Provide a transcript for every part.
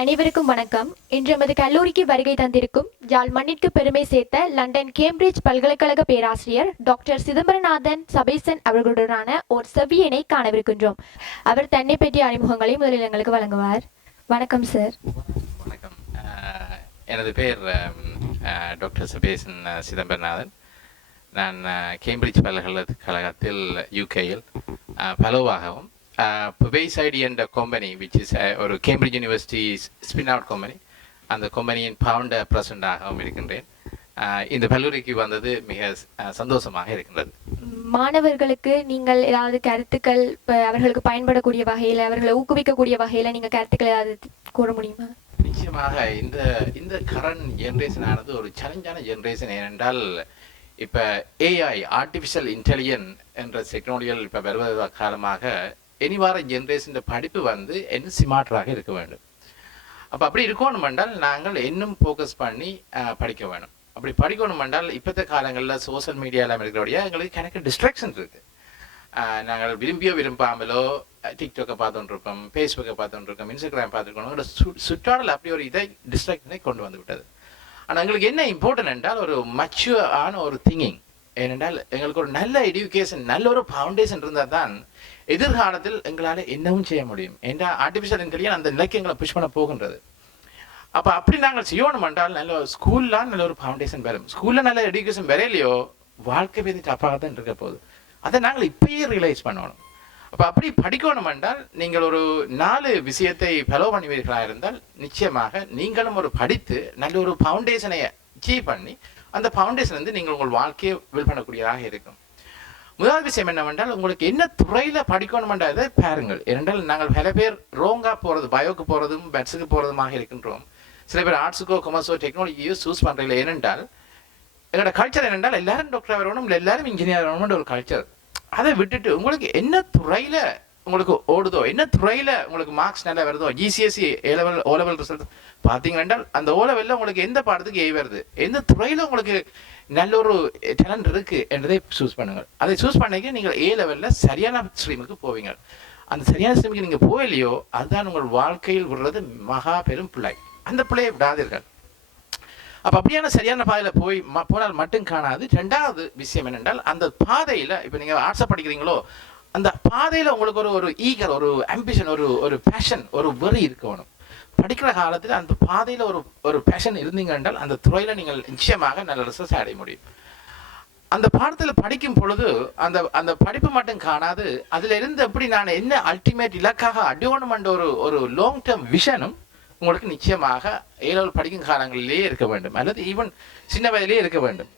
அனைவருக்கும் வணக்கம். இன்று எமது கல்லூரிக்கு வருகை தந்திருக்கும் யாழ் மண்ணிற்கு பெருமை சேர்த்த லண்டன் கேம்பிரிட்ஜ் பல்கலைக்கழக பேராசிரியர் டாக்டர் சிதம்பரநாதன் சபேசன் அவர்களுடனான ஒரு செவ்வியினை காணவிருக்கின்றோம். அவர் தன்னை பற்றிய அறிமுகங்களை முதலில் எங்களுக்கு வழங்குவார். வணக்கம் சார். வணக்கம். எனது பெயர் டாக்டர் சபேசன் சிதம்பரநாதன். நான் கேம்பிரிட்ஜ் பல்கலைக்கழகத்தில் யூகேயில் ஃபெலோவாகவும் Sabesan என்ற கம்பெனி which is ஒரு Cambridge university spin out company, அந்த கம்பெனியின் ஃபவுண்டர் பிரசிடண்டாகவும் இருக்கின்றேன். இந்த கல்லூரிக்கு வந்தது மிக சந்தோஷமாக இருக்கின்றது. மாணவர்களுக்கு நீங்கள் ஏதாவது கருத்துக்கள் அவர்களுக்கு பயன்படக்கூடிய வகையில், அவர்களை ஊக்குவிக்கக்கூடிய வகையில் நீங்கள் கருத்துக்கள் ஏதாவது கூற முடியுமா? நிச்சயமாக இந்த கரண்ட் ஜென்ரேஷன் ஆனது ஒரு சேலஞ்சான ஜென்ரேஷன். ஏனென்றால் இப்போ ஏஐ ஆர்டிஃபிஷியல் இன்டெலிஜென்ஸ் என்ற டெக்னாலஜிகள் இப்போ வருவத காரணமாக இனிவார ஜென்ரேஷன் படிப்பு வந்து என்ன ஸ்மார்ட்டாக இருக்க வேண்டும். அப்போ அப்படி இருக்கணும் என்றால் நாங்கள் இன்னும் ஃபோக்கஸ் பண்ணி படிக்க வேணும். அப்படி படிக்கணும் என்றால் இப்போத்த காலங்களில் சோசியல் மீடியாவில் இருக்கிறபடியா எங்களுக்கு கணக்கு டிஸ்ட்ராக்ஷன் இருக்குது. நாங்கள் விரும்பியோ விரும்பாமலோ டிக்டாக்கை பார்த்துட்டுருக்கோம், ஃபேஸ்புக்கை பார்த்துட்டுருக்கோம், இன்ஸ்டாகிராம் பார்த்துருக்கோம். சுற்றாடல் அப்படி ஒரு டிஸ்ட்ராக்ஷனை கொண்டு வந்து விட்டது. ஆனால் எங்களுக்கு என்ன இம்பார்ட்டன்ட் என்றால் ஒரு மச்சுவரான ஒரு திங்கிங். ஏனென்றால் எங்களுக்கு ஒரு நல்ல எஜுகேஷன், நல்ல ஒரு ஃபவுண்டேஷன் இருந்தால் தான் எதிர்காலத்தில் எங்களால் என்னவும் செய்ய முடியும். ஏன்னா ஆர்டிஃபிஷியல் இன்டெலிஜென்ஸ் அந்த நிலைக்கு எங்களை புஷ் பண்ண போகின்றது. அப்போ அப்படி நாங்கள் செய்யணும் என்றால் நல்ல ஸ்கூல்லாம் நல்ல ஒரு ஃபவுண்டேஷன் வரும். ஸ்கூலில் நல்ல எஜுகேஷன் வரையிலையோ வாழ்க்கை மீது டஃப்பாக தான் இருக்க போகுது. அதை நாங்கள் இப்பயே ரியலைஸ் பண்ணணும். அப்போ அப்படி படிக்கணும் என்றால் நீங்கள் ஒரு 4 விஷயத்தை ஃபாலோ பண்ணுவீர்களாக இருந்தால் நிச்சயமாக நீங்களும் ஒரு படித்து நல்ல ஒரு ஃபவுண்டேஷனை அச்சீவ் பண்ணி அந்த ஃபவுண்டேஷன் வந்து நீங்கள் உங்கள் வாழ்க்கையை பில்ட் பண்ணக்கூடியதாக இருக்கும். முதல் விஷயம் என்னவென்றால் உங்களுக்கு என்ன துறையில் படிக்கணுமென்றதை பாருங்கள். ஏனென்றால் நாங்கள் பல பேர் ரோங்காக போகிறது, பயோக்கு போகிறதும் மேத்ஸுக்கு போகிறதுமாக இருக்கின்றோம். சில பேர் ஆர்ட்ஸுக்கோ கொமர்ஸோ டெக்னாலஜியோ சூஸ் பண்ணுறதில்லை. ஏனென்றால் எங்களோட கல்ச்சர் என்னென்றால் எல்லாரும் டாக்டர் வரணும், இல்லை எல்லாரும் இன்ஜினியர் வரணும்ன்ற ஒரு கல்ச்சர். அதை விட்டுட்டு உங்களுக்கு என்ன துறையில் உங்களுக்கு ஓடுதோ, என்ன துறையில் உங்களுக்கு மார்க்ஸ் நல்லா வருதோ, ஜிசிஎஸ்சி ஓ லெவல் ரிசல்ட் பார்த்தீங்கன்னா அந்த ஓ லெவலில் உங்களுக்கு எந்த பாடத்துக்கு வருது, எந்த துறையில் உங்களுக்கு நல்ல ஒரு டேலண்ட் இருக்குது என்றதை சூஸ் பண்ணுங்கள். அதை சூஸ் பண்ணிக்க நீங்கள் ஏ லெவலில் சரியான ஸ்ட்ரீமுக்கு போவீங்க. அந்த சரியான ஸ்ட்ரீமுக்கு நீங்கள் போகலையோ அதுதான் உங்கள் வாழ்க்கையில் விடுறது மகா பெரும் பிள்ளை. அந்த பிள்ளையை விடாதீர்கள். அப்போ அப்படியான சரியான பாதையில் போனால் மட்டும் காணாது. 2வது விஷயம் என்னென்றால் அந்த பாதையில் இப்போ நீங்கள் ஆர்ட்ஸை படிக்கிறீங்களோ அந்த பாதையில் உங்களுக்கு ஒரு ஈகர், ஒரு ஆம்பிஷன், ஒரு பேஷன், ஒரு வெறி இருக்கணும். படிக்கிற காலத்தில் அந்த பாதையில் ஒரு பேஷன் இருந்தீங்க என்றால் அந்த துறையில் நீங்கள் நிச்சயமாக நல்ல ரிசல்ட்ஸ் அடைய முடியும். அந்த பாடத்தில் படிக்கும் பொழுது அந்த படிப்பு மட்டும் காணாது, அதில் இருந்து எப்படி நான் என்ன அல்டிமேட் இலக்காக அடையணும் என்ற ஒரு லாங் டேர்ம் விஷனும் உங்களுக்கு நிச்சயமாக ஏழாவது படிக்கும் காலங்களிலேயே இருக்க வேண்டும், அல்லது ஈவன் சின்ன வயதிலேயே இருக்க வேண்டும்.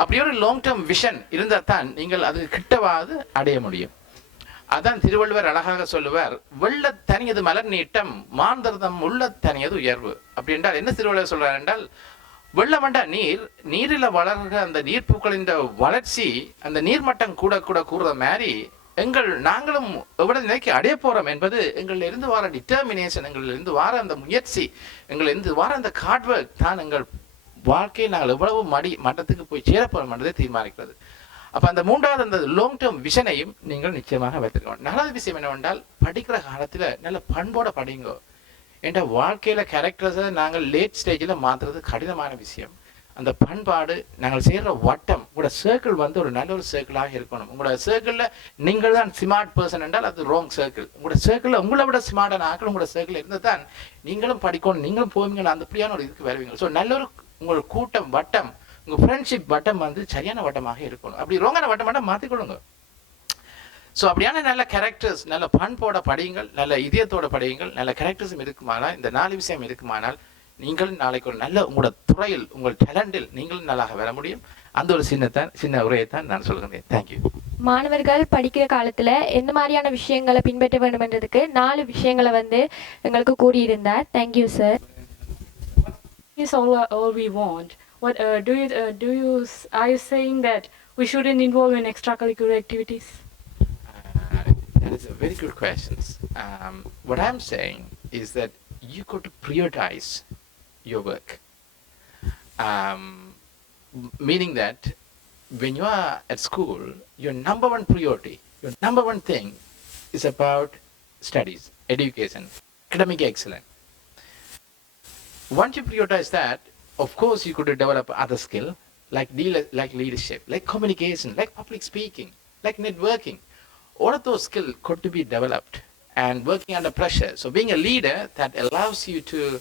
அப்படி ஒரு லாங் டேர்ம் விஷன் இருந்தால் தான் நீங்கள் அது கிட்டவாது அடைய முடியும். அதான் திருவள்ளுவர் அழகாக சொல்லுவார், வெள்ள தனியது மலர் நீட்டம், மாந்தர்தம் உள்ள தனியது உயர்வு. அப்படி என்றால் என்ன திருவள்ளுவர் சொல்றார் என்றால், வெள்ளமண்டா நீரில் வளர்கிற அந்த நீர்ப்பூக்களின் வளர்ச்சி அந்த நீர்மட்டம் கூட கூட கூறுற மாதிரி நாங்களும் எவ்வளவு நிலைக்கு அடைய போறோம் என்பது எங்களில் இருந்து வர டிட்டர்மினேஷன், எங்களில் இருந்து வர அந்த முயற்சி, எங்களில் இருந்து வர அந்த ஹார்ட் ஒர்க் தான் எங்கள் வாழ்க்கையை நாங்கள் எவ்வளவு மட்டத்துக்கு போய் சேரப்போறோம் என்பதை தீர்மானிக்கிறது. அப்போ அந்த 3வது அந்த லாங் டேர்ம் விஷனையும் நீங்கள் நிச்சயமாக வைத்திருக்கணும். 4வது விஷயம் என்னவென்றால் படிக்கிற காலத்தில் நல்ல பண்போட படிங்க. என்ற வாழ்க்கையில் கேரக்டர்ஸை நாங்கள் லேட் ஸ்டேஜில் மாற்றுறது கடினமான விஷயம். அந்த பண்பாடு நாங்கள் செய்கிற வட்டம், உங்களோட சர்க்கிள் வந்து ஒரு நல்ல ஒரு சர்க்கிளாக இருக்கணும். உங்களோட சர்க்கிளில் நீங்கள் தான் ஸ்மார்ட் பர்சன் என்றால் அது ராங் சர்க்கிள். உங்களோட சர்க்கிளில் உங்களை விட ஸ்மார்ட்டான ஆக்கள் உங்களோட சர்க்கிளில் இருந்தால் தான் நீங்களும் படிக்கணும், நீங்களும் போவீங்க, அந்த அப்படியான ஒரு இதுக்கு வருவீங்க. ஸோ நல்ல ஒரு உங்களோட கூட்டம் வட்டம், உங்கள் ஃப்ரெண்ட்ஷிப் வட்டம் வந்து சரியான வட்டமாக இருக்கணும். அப்படி ரோங்கான வட்டம் மாற்றிக்கொள்ளுங்க. ஸோ அப்படியான நல்ல கேரக்டர்ஸ், நல்ல பண்போட படியுங்கள், நல்ல இதயத்தோட படியுங்கள். நல்ல கேரக்டர்ஸும் இருக்குமானால், இந்த 4 விஷயம் இருக்குமானால் நீங்கள் நாளைக்கு ஒரு நல்ல உங்களோட துறையில், உங்கள் டேலண்டில் நீங்களும் நல்லாக வர முடியும். அந்த ஒரு சின்ன உரையைத்தான் நான் சொல்கிறேன். தேங்க்யூ. மாணவர்கள் படிக்கிற காலத்தில் எந்த மாதிரியான விஷயங்களை பின்பற்ற வேண்டும் என்றதுக்கு 4 விஷயங்களை வந்து எங்களுக்கு கூறியிருந்தார். Thank you sir. Is all we want. What are you saying that we shouldn't involve in extracurricular activities? That is a very good question. What I'm saying is that you got to prioritize your work. Meaning that when you are at school, your number one priority, your number one thing is about studies, education, academic excellence. Once you prioritize that, of course you could develop other skill like like leadership, like communication, like public speaking, like networking. All of those skills could be developed and working under pressure. So being a leader, that allows you to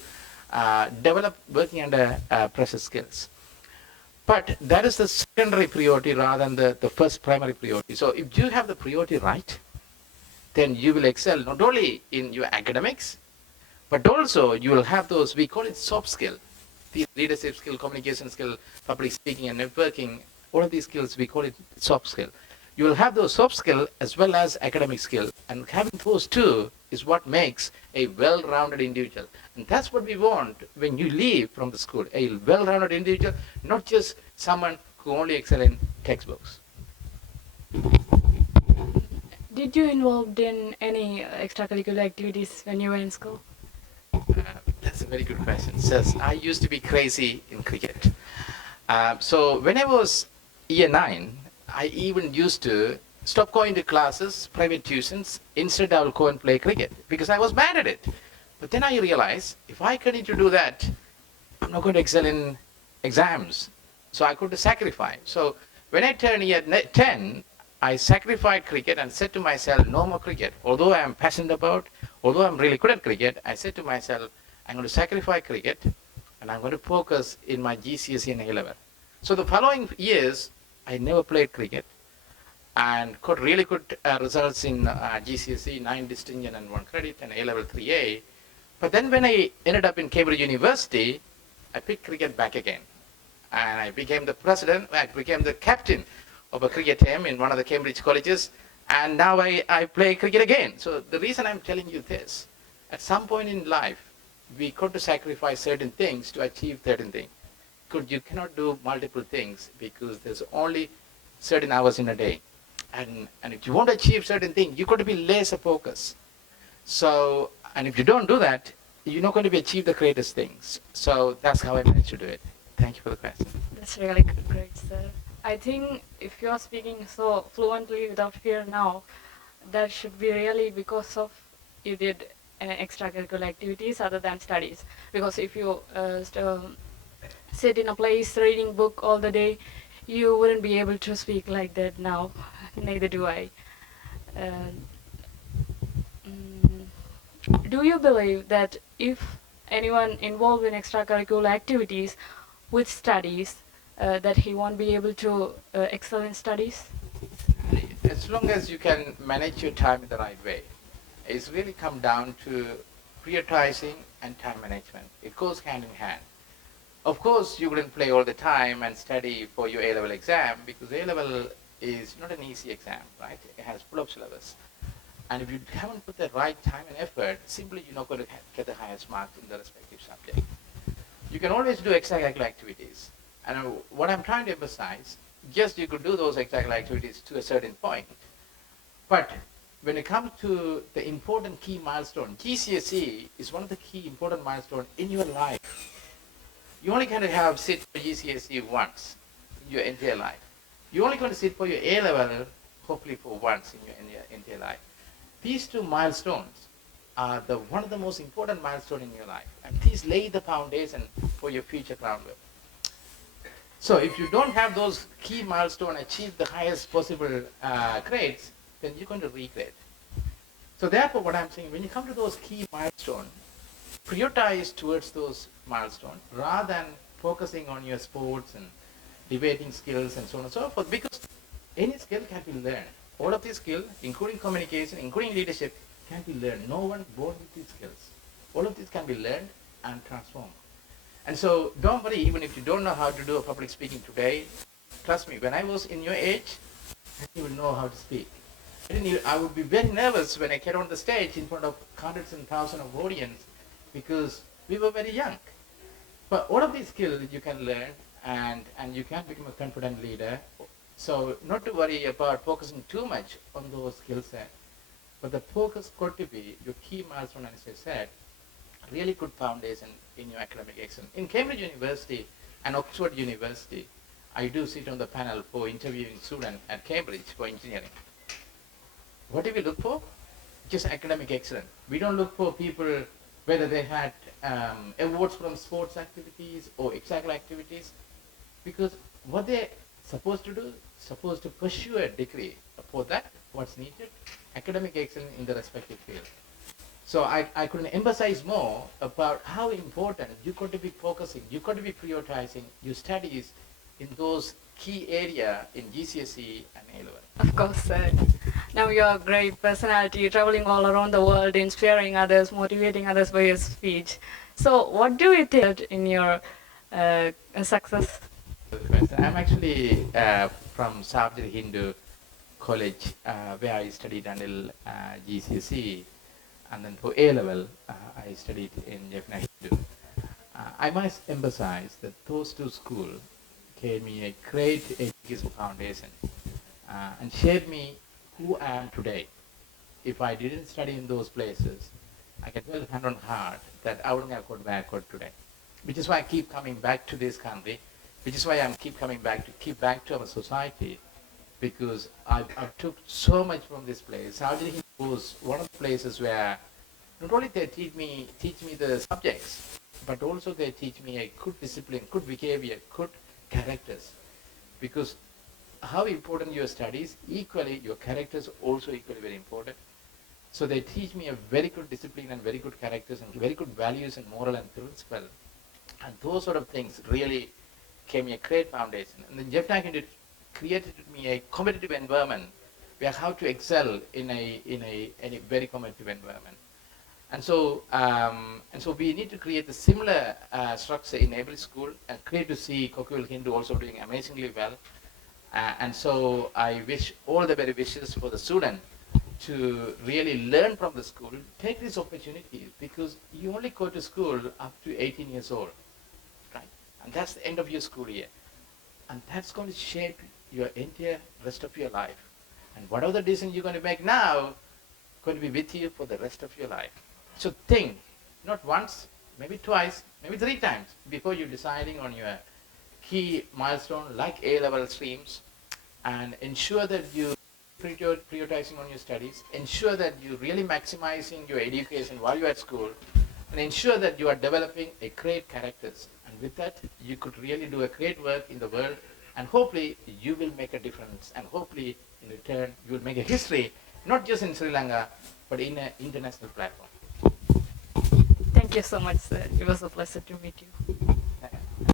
develop working under pressure skills. But that is the secondary priority rather than the first primary priority. So if you have the priority right, then you will excel not only in your academics, but also you will have those, we call it soft skill, these leadership skill, communication skill, public speaking and networking, all of these skills, we call it soft skill. You will have those soft skill as well as academic skill, and having those two is what makes a well-rounded individual. And that's what we want when you leave from the school, a well-rounded individual, not just someone who only excel in textbooks. Did you involved in any extracurricular activities when you were in school? That's a very good question. Says I used to be crazy in cricket. So when I was year 9, I even used to stop going to classes, private tuitions. Instead, I will go and play cricket because I was bad at it. But then I realized if I continue to do that, I'm not going to excel in exams. So I could sacrifice. So when I turned year 10, I sacrificed cricket and said to myself, no more cricket. Although I am passionate about, although I'm really good at cricket, I said to myself, I'm going to sacrifice cricket and I'm going to focus in my GCSE and A-level. So the following years, I never played cricket and got really good results in GCSE, 9 distinction and 1 credit, and A-level 3A. But then when I ended up in Cambridge University, I picked cricket back again. And I became the president, I became the captain of a cricket team in one of the Cambridge colleges. And now I play cricket again. So the reason I'm telling you this, at some point in life, we got to sacrifice certain things to achieve certain things. Because you cannot do multiple things because there's only certain hours in a day. And if you want to achieve certain things, you've got to be laser focused. So, and if you don't do that, you're not going to be achieve the greatest things. So that's how I managed to do it. Thank you for the question. That's really great, sir. I think if you're speaking so fluently without fear now, that should be really because of you did extracurricular activities other than studies. Because if you sit in a place reading book all the day, you wouldn't be able to speak like that now. Neither do I. Do you believe that if anyone involved in extracurricular activities with studies, that he won't be able to excel in studies? As long as you can manage your time in the right way, it's really come down to prioritizing and time management. It goes hand in hand. Of course, you wouldn't play all the time and study for your A-level exam because A-level is not an easy exam, right? It has full of syllabus. And if you haven't put the right time and effort, simply you're not going to get the highest marks in the respective subject. You can always do extracurricular activities. And what I'm trying to emphasize, yes, you could do those extracurricular activities to a certain point. But when it comes to the important key milestone, GCSE is one of the key important milestones in your life. You only kind of have sit for GCSE once in your entire life. You're only going to sit for your A-level, hopefully for once in your entire life. These two milestones are one of the most important milestones in your life. And these lay the foundation for your future groundwork. So if you don't have those key milestones achieve the highest possible grades, then you're going to regret. So therefore what I'm saying, when you come to those key milestones, prioritize towards those milestones rather than focusing on your sports and debating skills and so on and so forth, because any skill can be learned. All of these skills, including communication, including leadership, can be learned. No one born with these skills. All of these can be learned and transformed. And so don't worry, even if you don't know how to do a public speaking today, trust me, when I was in your age, I didn't even know how to speak. I would be very nervous when I get on the stage in front of hundreds and thousands of audience because we were very young. But all of these skills you can learn and you can become a confident leader. So not to worry about focusing too much on those skill sets, but the focus got to be your key milestone, as I said, really good foundation in your academic excellence. In Cambridge University and Oxford University, I do sit on the panel for interviewing students at Cambridge for engineering. What do we look for? Just academic excellence. We don't look for people whether they had awards from sports activities or extracurricular activities, because what they're supposed to do, supposed to pursue a degree. For that, what's needed? Academic excellence in the respective field. So I couldn't emphasize more about how important you got to be focusing, you got to be prioritizing your studies in those key area in GCSE and A-level. Of course, sir. Now you're a great personality, traveling all around the world, inspiring others, motivating others by your speech. So, what do you think in your success? I'm actually from Sabesan Hindu College, where I studied until GCSE, and then for A-level, I studied in Jaffna Hindu. I must emphasize that those two schools gave me a great education foundation and shaped me who I am today. If I didn't study in those places, I can tell hand on heart that I wouldn't have got where I got today. Which is why I keep coming back to this country, which is why I'm keep coming back to our society, because I've took so much from this place. Saudi was one of the places where not only they teach me the subjects, but also they teach me a good discipline, good behavior, good characters. Because how important your studies, equally your characters also equally very important. So they teach me a very good discipline and very good characters and very good values and moral and principle. And those sort of things really gave me a great foundation. And then Jeff Nakin created me a competitive environment where how to excel in a very competitive environment. And so we need to create a similar structure in every school, and great to see Kokuvil Hindu also doing amazingly well. And so I wish all the very wishes for the student to really learn from the school, take this opportunity, because you only go to school up to 18 years old, right? And that's the end of your school year. And that's going to shape your entire rest of your life. And whatever the decision you're going to make now, going to be with you for the rest of your life. So think, not once, maybe twice, maybe 3 times before you're deciding on your key milestone like A-level streams, and ensure that you prioritizing on your studies, ensure that you're really maximizing your education while you're at school, and ensure that you are developing a great characters. And with that, you could really do a great work in the world, and hopefully you will make a difference, and hopefully in return you will make a history, not just in Sri Lanka, but in an international platform. Thank you so much, sir. It was a pleasure to meet you.